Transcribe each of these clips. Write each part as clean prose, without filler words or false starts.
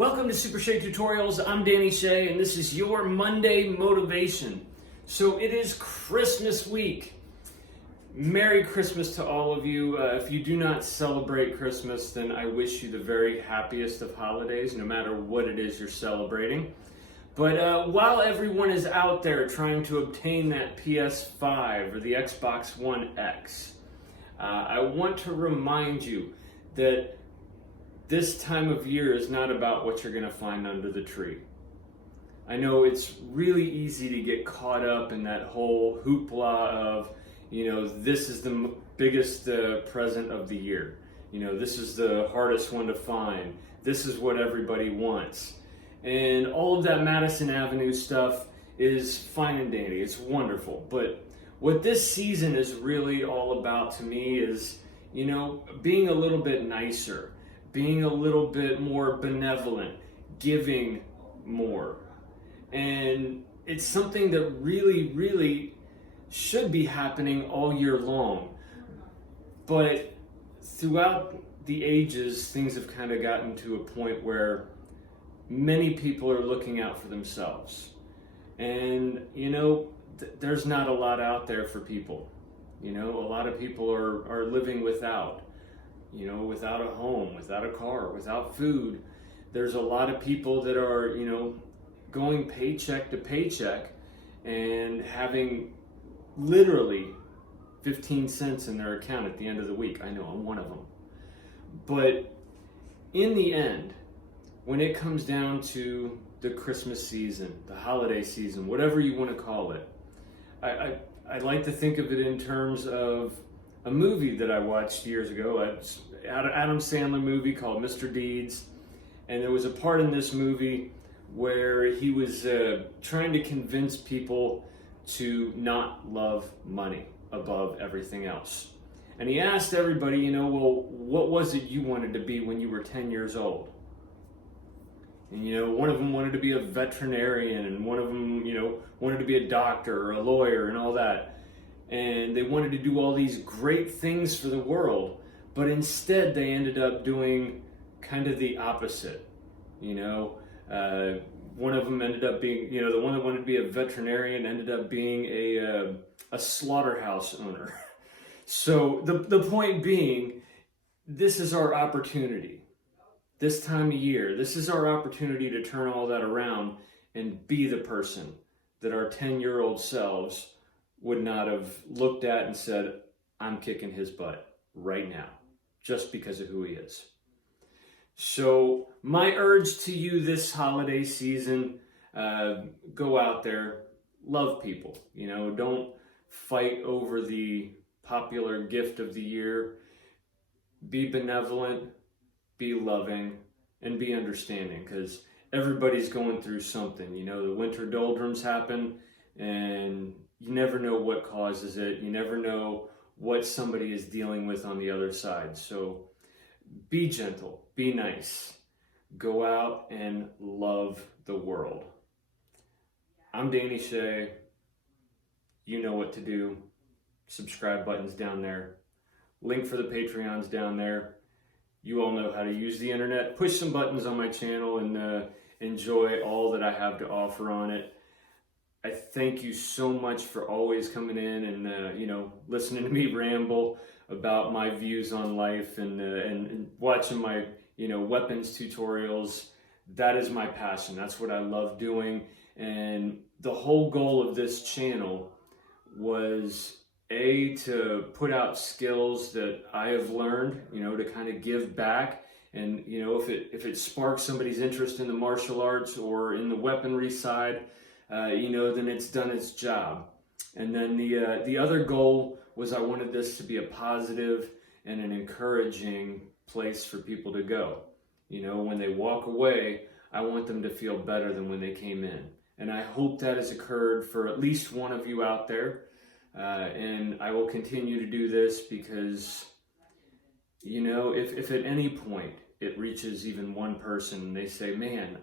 Welcome to Super Shea Tutorials. I'm Danny Shea, and this is your Monday motivation. So it is Christmas week. Merry Christmas to all of you. If you do not celebrate Christmas, then I wish you the very happiest of holidays, no matter what it is you're celebrating. But while everyone is out there trying to obtain that PS5 or the Xbox One X, I want to remind you that this time of year is not about what you're going to find under the tree. I know it's really easy to get caught up in that whole hoopla of, this is the biggest present of the year. This is the hardest one to find. This is what everybody wants. And all of that Madison Avenue stuff is fine and dandy. It's wonderful. But what this season is really all about to me is, being a little bit nicer, being a little bit more benevolent, giving more. And it's something that really, really should be happening all year long. But throughout the ages, things have kind of gotten to a point where many people are looking out for themselves. And, there's not a lot out there for people. A lot of people are living without a home, without a car, without food. There's a lot of people that are, going paycheck to paycheck and having literally 15 cents in their account at the end of the week. I know I'm one of them. But in the end, when it comes down to the Christmas season, the holiday season, whatever you want to call it, I like to think of it in terms of a movie that I watched years ago, an Adam Sandler movie called Mr. Deeds. And there was a part in this movie where he was trying to convince people to not love money above everything else. And he asked everybody, what was it you wanted to be when you were 10 years old? And, one of them wanted to be a veterinarian, and one of them, wanted to be a doctor or a lawyer and all that. And they wanted to do all these great things for the world, but instead they ended up doing kind of the opposite. One of them ended up being, the one that wanted to be a veterinarian ended up being a slaughterhouse owner. So the point being, this is our opportunity. This time of year, this is our opportunity to turn all that around and be the person that our 10-year-old selves would not have looked at and said, I'm kicking his butt right now, just because of who he is. So my urge to you this holiday season, go out there, love people. Don't fight over the popular gift of the year. Be benevolent, be loving, and be understanding, because everybody's going through something. The winter doldrums happen, and you never know what causes it. You never know what somebody is dealing with on the other side. So be gentle, be nice, go out and love the world. I'm Danny Shea. You know what to do. Subscribe button's down there. Link for the Patreon's down there. You all know how to use the internet. Push some buttons on my channel and enjoy all that I have to offer on it. I thank you so much for always coming in and listening to me ramble about my views on life and watching my weapons tutorials. That is my passion. That's what I love doing. And the whole goal of this channel was to put out skills that I have learned, to kind of give back. And, if it sparks somebody's interest in the martial arts or in the weaponry side, then it's done its job. And then the other goal was I wanted this to be a positive and an encouraging place for people to go. When they walk away, I want them to feel better than when they came in. And I hope that has occurred for at least one of you out there. And I will continue to do this because, if at any point it reaches even one person and they say, man,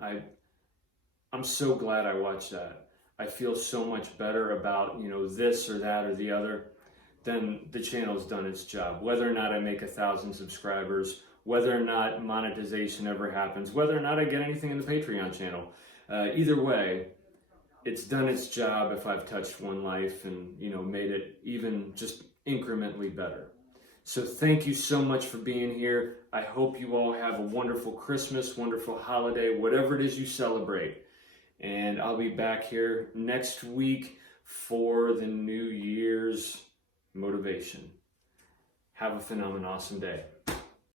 I'm so glad I watched that. I feel so much better about, this or that or the other, then the channel's done its job. Whether or not I make 1,000 subscribers, whether or not monetization ever happens, whether or not I get anything in the Patreon channel. Either way, it's done its job if I've touched one life and, made it even just incrementally better. So thank you so much for being here. I hope you all have a wonderful Christmas, wonderful holiday, whatever it is you celebrate. And I'll be back here next week for the New Year's motivation. Have a phenomenal, awesome day.